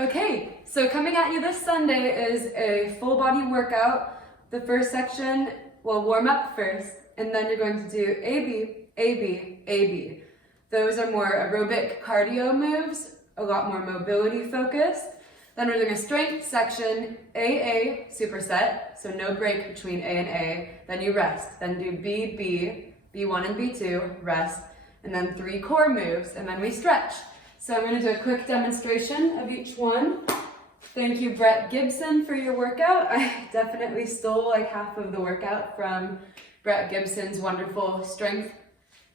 Okay, so coming at you this Sunday is a full body workout. The first section will warm up first, and then you're going to do AB, AB, AB. Those are more aerobic cardio moves, a lot more mobility focused. Then we're doing a strength section, AA, superset, so no break between A and A. Then you rest, then do B, B, B1 and B2, rest, and then 3 core moves, and then we stretch. So I'm going to do a quick demonstration of each one. Thank you, Brett Gibson, for your workout. I definitely stole like half of the workout from Brett Gibson's wonderful strength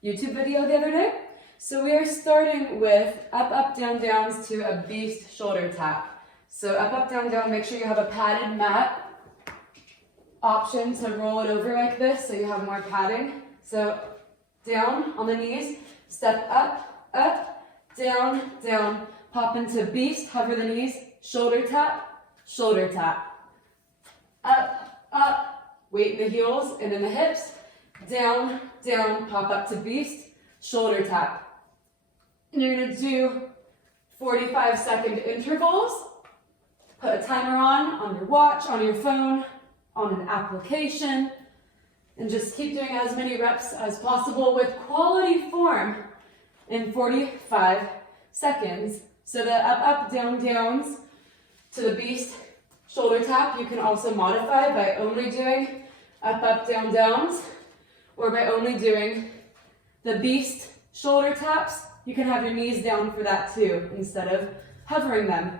YouTube video the other day. So we are starting with up, up, down, downs to a beast shoulder tap. So up, up, down, down, make sure you have a padded mat. Option to roll it over like this so you have more padding. So down on the knees, step up, up, down, down, pop into beast, hover the knees, shoulder tap, up, up, weight in the heels and in the hips, down, down, pop up to beast, shoulder tap. And you're gonna do 45-second intervals. Put a timer on your watch, on your phone, on an application, and just keep doing as many reps as possible with quality form in 45 seconds. So the up, up, down, downs to the beast shoulder tap, you can also modify by only doing up, up, down, downs, or by only doing the beast shoulder taps. You can have your knees down for that too, instead of hovering them.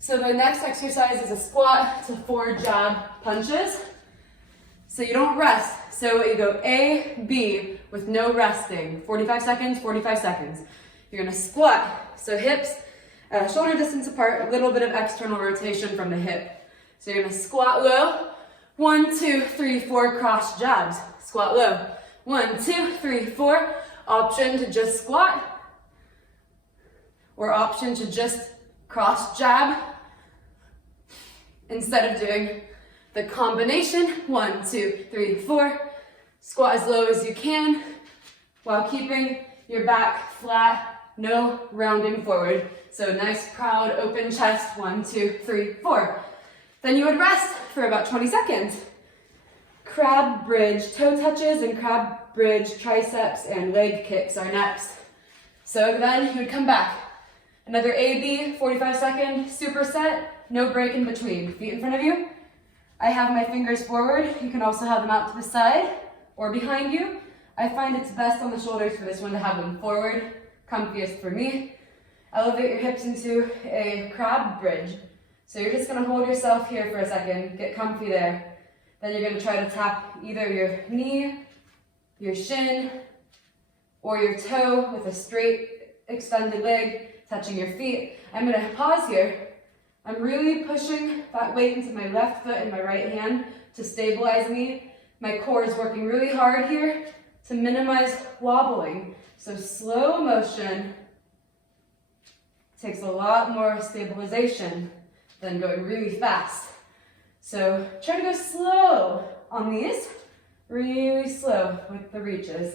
So the next exercise is a squat to 4 jab punches. So you don't rest. So you go A, B with no resting. 45 seconds, 45 seconds. You're gonna squat. So hips, shoulder distance apart, a little bit of external rotation from the hip. So you're gonna squat low. 1, 2, 3, 4, cross jabs. Squat low. 1, 2, 3, 4. Option to just squat. Or option to just cross jab. Instead of doing the combination, 1, 2, 3, 4. Squat as low as you can while keeping your back flat, no rounding forward. So nice, proud, open chest, 1, 2, 3, 4. Then you would rest for about 20 seconds. Crab bridge toe touches and crab bridge triceps and leg kicks are next. So then you would come back. Another AB, 45-second superset, no break in between. Feet in front of you. I have my fingers forward. You can also have them out to the side or behind you. I find it's best on the shoulders for this one to have them forward, comfiest for me. Elevate your hips into a crab bridge. So you're just gonna hold yourself here for a second, get comfy there. Then you're gonna try to tap either your knee, your shin, or your toe with a straight extended leg, touching your feet. I'm gonna pause here. I'm really pushing that weight into my left foot and my right hand to stabilize me. My core is working really hard here to minimize wobbling. So slow motion takes a lot more stabilization than going really fast. So try to go slow on these, really slow with the reaches.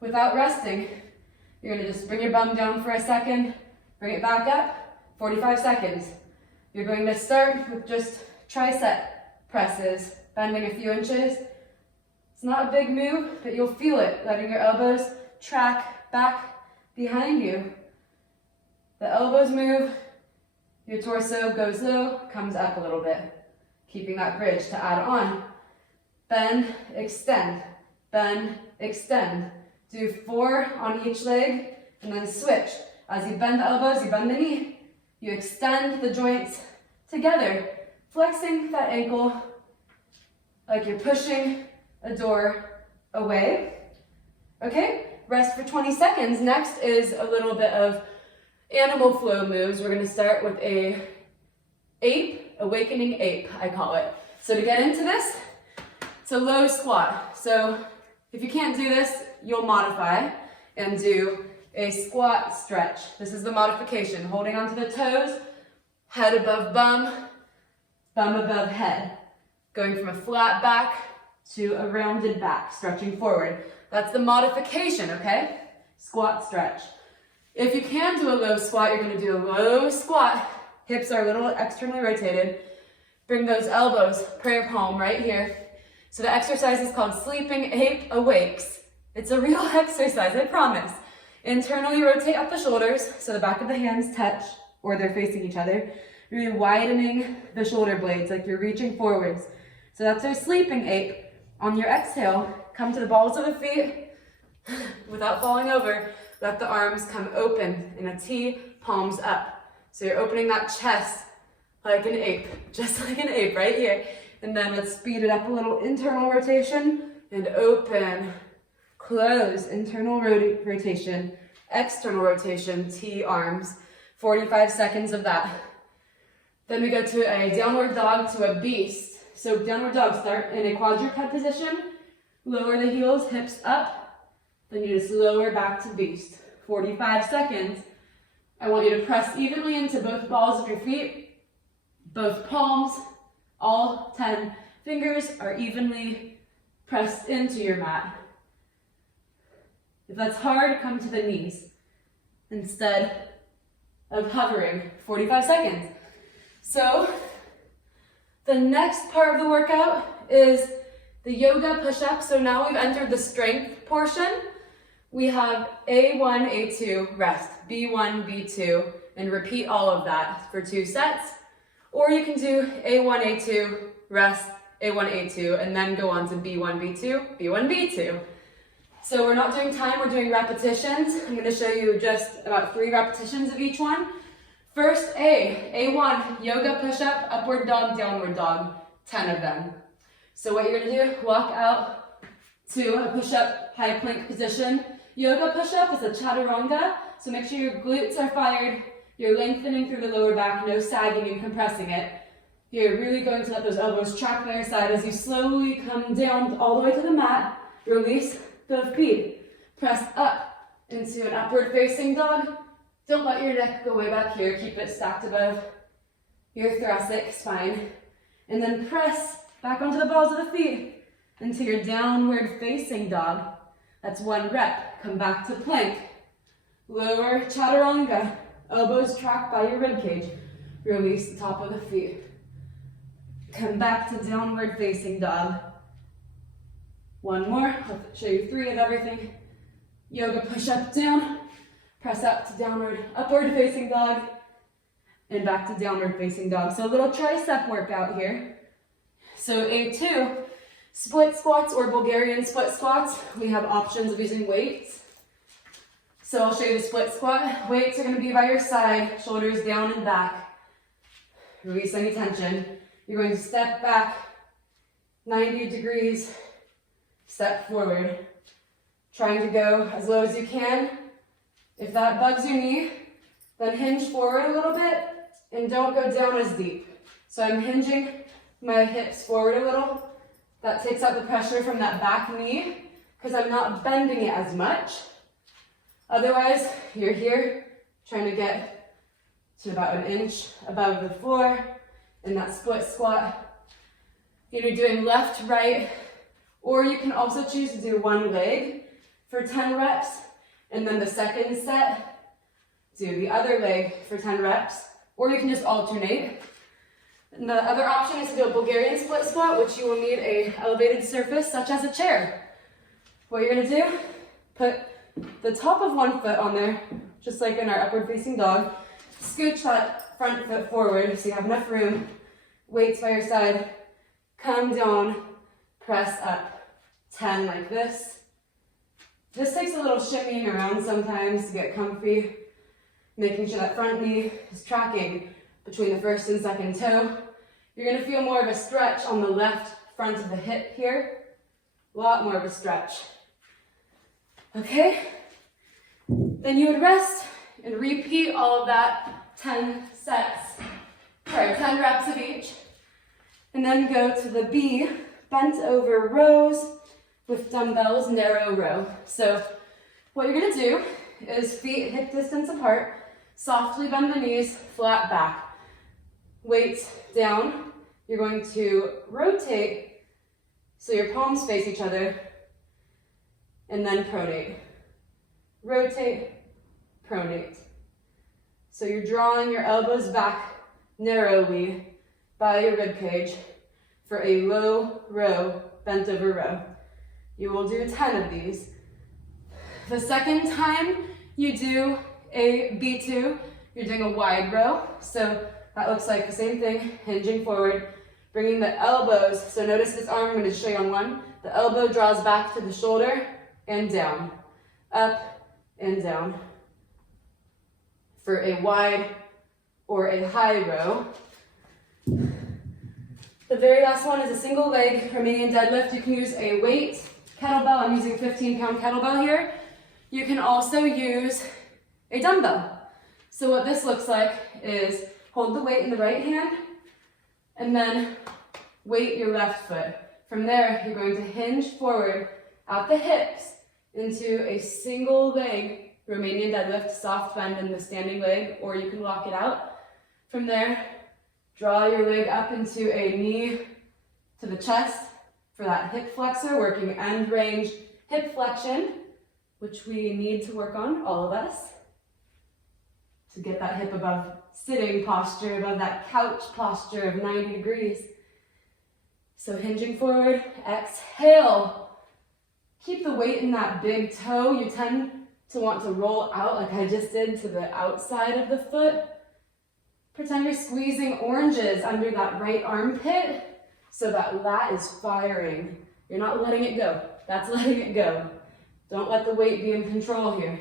Without resting, you're gonna just bring your bum down for a second, bring it back up, 45 seconds. You're going to start with just tricep presses, bending a few inches. It's not a big move, but you'll feel it, letting your elbows track back behind you. The elbows move, your torso goes low, comes up a little bit, keeping that bridge to add on. Bend, extend, bend, extend. Do 4 on each leg, and then switch. As you bend the elbows, you bend the knee. You extend the joints together, flexing that ankle like you're pushing a door away. Okay, rest for 20 seconds. Next is a little bit of animal flow moves. We're gonna start with a ape, awakening ape, I call it. So to get into this, it's a low squat. So if you can't do this, you'll modify and do a squat stretch. This is the modification, holding onto the toes, head above bum, bum above head. Going from a flat back to a rounded back, stretching forward. That's the modification, okay? Squat stretch. If you can do a low squat, you're gonna do a low squat, Hips are a little externally rotated. Bring those elbows, prayer palm right here. So the exercise is called Sleeping Ape Awakes. It's a real exercise, I promise. Internally rotate up the shoulders so the back of the hands touch or they're facing each other. Really widening the shoulder blades like you're reaching forwards. So that's our sleeping ape. On your exhale, come to the balls of the feet without falling over. Let the arms come open in a T, palms up. So you're opening that chest like an ape, just like an ape right here. And then let's speed it up a little. Internal rotation and open, close, internal rotation, external rotation, T arms. 45 seconds of that. Then we go to a downward dog to a beast. So downward dog, start in a quadruped position, lower the heels, hips up, then you just lower back to beast. 45 seconds. I want you to press evenly into both balls of your feet, both palms, all 10 fingers are evenly pressed into your mat. If that's hard, come to the knees instead of hovering. 45 seconds. So the next part of the workout is the yoga push-up. So now we've entered the strength portion. We have A1, A2, rest, B1, B2, and repeat all of that for 2 sets. Or you can do A1, A2, rest, A1, A2, and then go on to B1, B2, B1, B2. So we're not doing time, we're doing repetitions. I'm going to show you just about 3 repetitions of each one. First, A1, yoga push-up, upward dog, downward dog, 10 of them. So what you're going to do, walk out to a push-up, high plank position. Yoga push-up is a chaturanga, so make sure your glutes are fired, you're lengthening through the lower back, no sagging and compressing it. You're really going to let those elbows track by your side as you slowly come down all the way to the mat, release the feet, press up into an upward facing dog. Don't let your neck go way back here. Keep it stacked above your thoracic spine. And then press back onto the balls of the feet into your downward facing dog. That's 1 rep. Come back to plank. Lower chaturanga. Elbows track by your ribcage. Release the top of the feet. Come back to downward facing dog. 1 more. I'll show you 3 of everything. Yoga push up, down. Press up to downward, upward facing dog, and back to downward facing dog. So a little tricep workout here. So A2, split squats or Bulgarian split squats. We have options of using weights. So I'll show you the split squat. Weights are going to be by your side, shoulders down and back. Release any tension. You're going to step back 90 degrees, step forward. Trying to go as low as you can. If that bugs your knee, then hinge forward a little bit and don't go down as deep. So I'm hinging my hips forward a little. That takes out the pressure from that back knee because I'm not bending it as much. Otherwise, you're here trying to get to about 1 inch above the floor in that split squat. You're doing left, right, or you can also choose to do 1 leg for 10 reps. And then the second set, do the other leg for 10 reps, or you can just alternate. And the other option is to do a Bulgarian split squat, which you will need a elevated surface, such as a chair. What you're gonna do, put the top of 1 foot on there, just like in our upward facing dog. Scooch that front foot forward so you have enough room. Weights by your side, come down, press up. 10 like this. This takes a little shimmying around sometimes to get comfy, making sure that front knee is tracking between the first and second toe. You're going to feel more of a stretch on the left front of the hip here. A lot more of a stretch. Okay? Then you would rest and repeat all of that 10 sets. Sorry, 10 reps of each. And then go to the B, bent over rows, with dumbbells, narrow row. So what you're gonna do is feet hip distance apart, softly bend the knees, flat back. Weights down. You're going to rotate so your palms face each other, and then pronate. Rotate, pronate. So you're drawing your elbows back narrowly by your rib cage for a low row, bent over row. You will do 10 of these. The second time you do a B2, you're doing a wide row. So that looks like the same thing, hinging forward, bringing the elbows. So notice this arm, I'm going to show you on one. The elbow draws back to the shoulder and down, up and down for a wide or a high row. The very last one is a single leg Romanian deadlift. You can use a weight kettlebell. I'm using a 15-pound kettlebell here. You can also use a dumbbell. So what this looks like is hold the weight in the right hand and then weight your left foot. From there, you're going to hinge forward at the hips into a single leg Romanian deadlift, soft bend in the standing leg, or you can lock it out. From there, draw your leg up into a knee to the chest for that hip flexor, working end range hip flexion, which we need to work on, all of us, to get that hip above sitting posture, above that couch posture of 90 degrees. So hinging forward, exhale. Keep the weight in that big toe. You tend to want to roll out like I just did to the outside of the foot. Pretend you're squeezing oranges under that right armpit so that lat is firing. You're not letting it go. That's letting it go. Don't let the weight be in control here.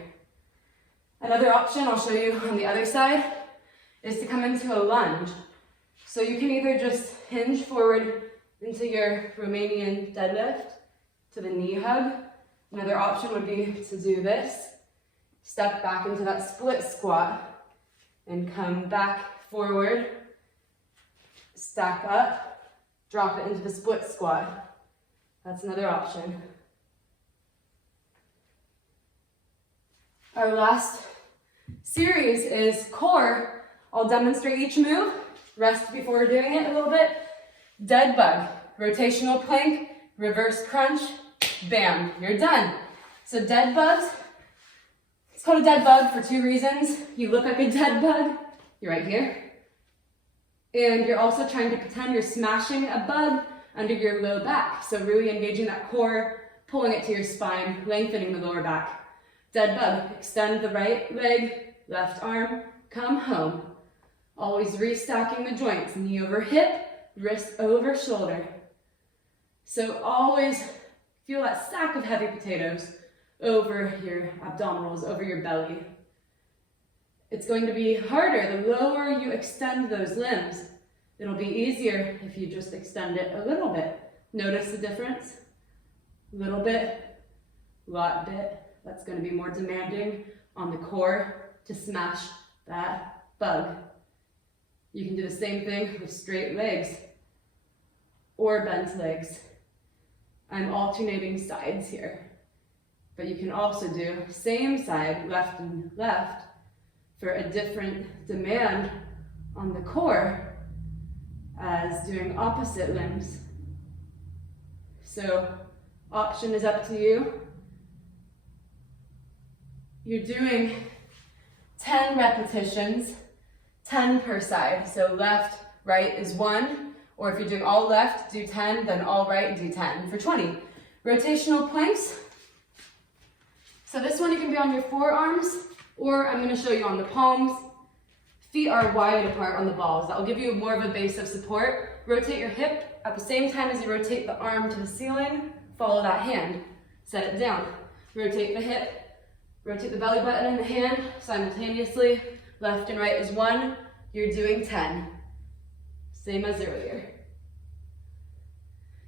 Another option I'll show you on the other side is to come into a lunge. So you can either just hinge forward into your Romanian deadlift to the knee hug. Another option would be to do this. Step back into that split squat and come back forward. Stack up, drop it into the split squat. That's another option. Our last series is core. I'll demonstrate each move. Rest before doing it a little bit. Dead bug, rotational plank, reverse crunch, bam, you're done. So dead bugs, it's called a dead bug for two reasons. You look like a dead bug, you're right here. And you're also trying to pretend you're smashing a bug under your low back. So really engaging that core, pulling it to your spine, lengthening the lower back. Dead bug, extend the right leg, left arm, come home. Always restacking the joints, knee over hip, wrist over shoulder. So always feel that sack of heavy potatoes over your abdominals, over your belly. It's going to be harder the lower you extend those limbs. It'll be easier if you just extend it a little bit. Notice the difference? Little bit, lot bit. That's going to be more demanding on the core to smash that bug. You can do the same thing with straight legs or bent legs. I'm alternating sides here, but you can also do same side, left and left, for a different demand on the core as doing opposite limbs. So option is up to you. You're doing 10 repetitions, 10 per side. So left, right is 1. Or if you're doing all left, do 10, then all right, do 10 for 20. Rotational planks. So this one you can be on your forearms, or I'm going to show you on the palms. Feet are wide apart on the balls. That will give you more of a base of support. Rotate your hip at the same time as you rotate the arm to the ceiling. Follow that hand. Set it down. Rotate the hip. Rotate the belly button and the hand simultaneously. Left and right is 1. You're doing 10. Same as earlier.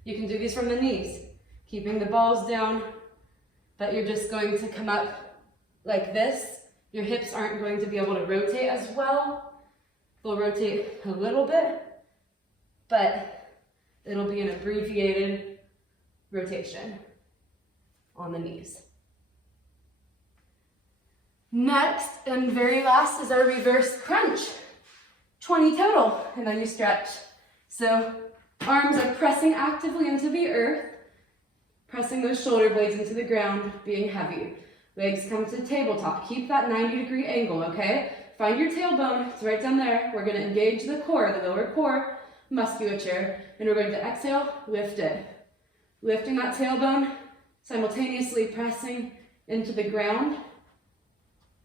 You can do these from the knees, keeping the balls down, but you're just going to come up like this. Your hips aren't going to be able to rotate as well. They'll rotate a little bit, but it'll be an abbreviated rotation on the knees. Next and very last is our reverse crunch. 20 total, and then you stretch. So arms are pressing actively into the earth, pressing those shoulder blades into the ground, being heavy. Legs come to the tabletop. Keep that 90-degree angle, okay? find your tailbone, it's right down there. We're gonna engage the core, the lower core musculature, and we're going to exhale, lift it. Lifting that tailbone, simultaneously pressing into the ground.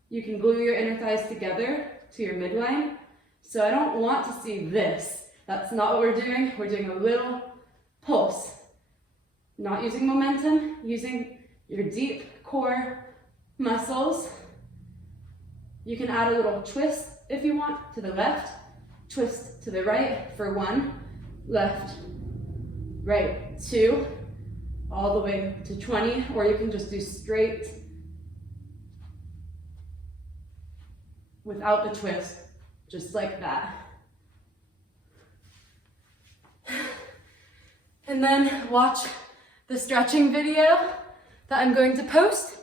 You can glue your inner thighs together to your midline. So I don't want to see this. That's not what we're doing. We're doing a little pulse. Not using momentum, using your deep core muscles. You can add a little twist if you want to the left, twist to the right for 1, left, right, 2, all the way to 20, or you can just do straight without the twist, just like that. And then watch the stretching video that I'm going to post.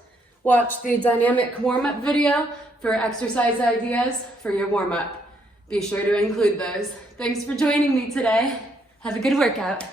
Watch the dynamic warm-up video for exercise ideas for your warm-up. Be sure to include those. Thanks for joining me today. Have a good workout.